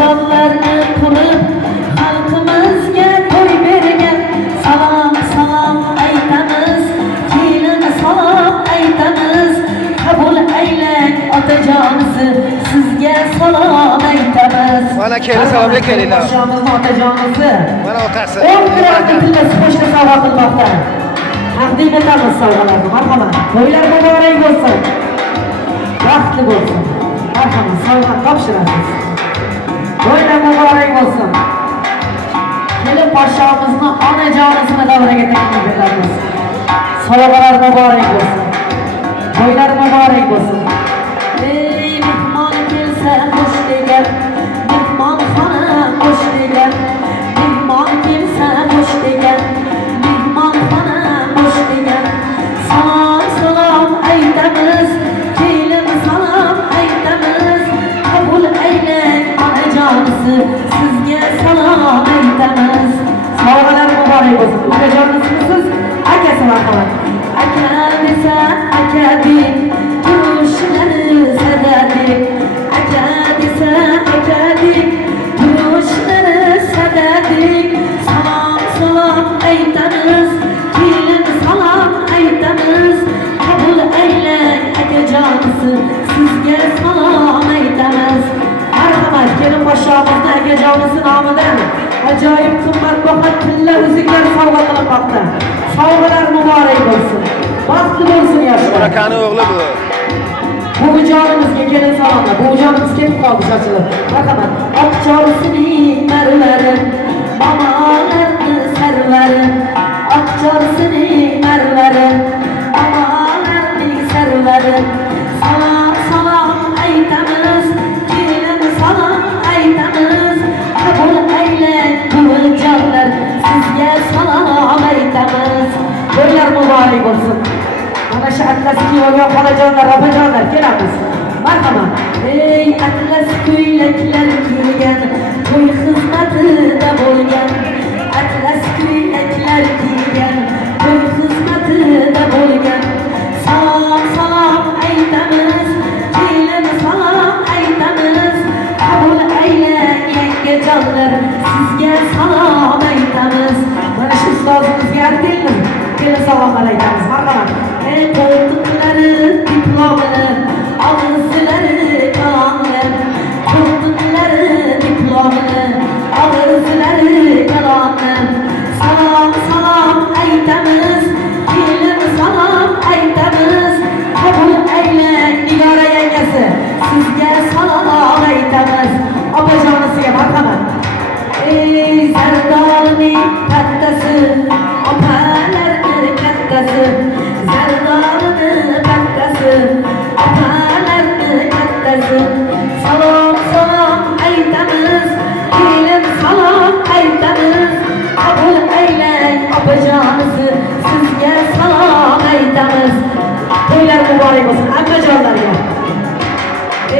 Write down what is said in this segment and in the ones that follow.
otajonlarni qurib xalqimizga to'y bergan salom salom aytamiz kelin salom aytamiz qabul aylang otajonisi sizga salom aytamiz mana kelin salomga kelinglar otajonisi mana otasi 10 gram tilla pochta sovg'a qilmoqda taqdim etamiz sovg'alarni marhamat to'ylar muborak bo'lsin vaqtli bo'lsin marhamat sovg'a topshirasiz to'ylar muborak bo'lsin kelin poshshomizni onajonisini davraga taklif etamiz sovg'alar muborak bo'lsin to'ylar muborak bo'lsin ey mehmon kelsa xush degan mehmonxona xush degan mehmon kelsa xush degan mehmonxona xush degan salom salom aytamiz kelin salom aytamiz qabul aylang onajonisi sizga salom aytamiz sovg'alar muborak bo'lsin ukajonisisiz akasi marhamat aka desa aka deng turmushlari sadadek aka desa aka deng turmushlari sadadek salom salom aytamiz kelin salom aytamiz qabul aylang akajonisi sizga salom aytamiz marhamat kelin poshshomizni akajonisi nomidan ajoyib qimmatbaho tilla uzuklar sovg'a qilinmoqda sovg'alar muborak bo'lsin vaqtli bo'lsin yoshlar akani o'g'li bu buvijonimizga kelin salomlar buvijonimiz ketib qoldi shoshilib marhamat oqchorisining marvari omonlarni sarvari oqchorisining marvari omonlarning sarvari salom salom aytamiz kelin salom aytamiz qabul aylang buvijonlar sizga salom aytamiz to'ylar muborak bo'lsin mana shu atlas kiygan xolajonlar opajonlar kelamiz marhamat ey atlas ko'ylaklar kiygan to'y xizmatida bo'lgan atlas ko'ylaklar kiygan to'y xizmatida bo'lgan salom salom aytamiz kelin salom aytamiz qabul aylang yangajonlar sizga salom aytamiz mana shu ustozimizga artinglar kelin salomlar aytamiz marhamat ey qo'ltiqlari diplomini og'izlari kalomni qo'ltiqlari diplomini og'izlari kalomni salom salom aytamiz kelin salom aytamiz qabul aylang nigora yangasi sizga salom aytamiz opajonisiga marhamat ey zardorning kattasi opalarni kattasi zardorni kattasi opalarni kattasi salom salom aytamiz kelin salom aytamiz qabul aylang opajonisi sizga salom aytamiz to'ylar muborak bo'lsin ammajonlarga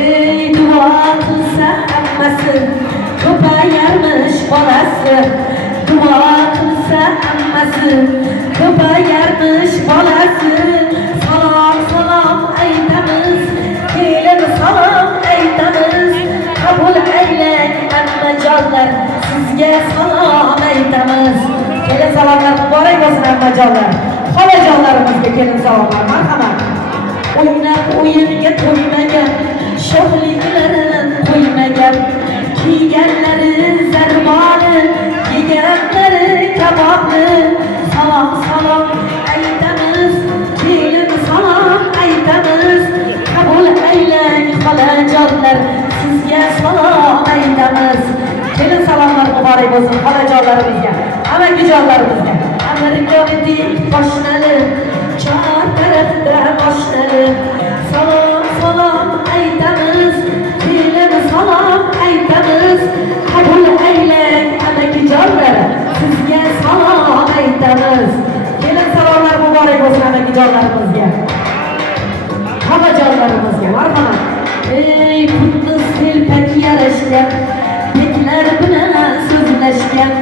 ey duo qilsa hammasi ko'payarmish bolasi duo qilsa hammasi ko'payarmish bolasi salom salom aytamiz kelin salom aytamiz qabul aylang ammajonlar sizga salom aytamiz kelin salomlar muborak bo'lsin ammajonlar xolajonlarimizga kelin salomlar marhamat o'ynab o'yinga to'ymagan sho'xliklarin qo'ymagan kiyganlari zarboni yeganlari kabobni salom salom aytamiz kelin salom aytamiz qabul aylang xolajonlar sizga salom aytamiz kelin salomlar muborak bo'lsin xolajonlarimizga amakijonlarimizga amerikaning qo'shnali chor tarafda oshnali salom salom aytamiz kelin salom aytamiz qabul aylang amakijonlar sizga salom aytamiz kelin salomlar muborak bo'lsin amakijonlarimizga xolajonlarimizga marhamat ey kunduz telpak yarashgan beklar bilan so'zlashgan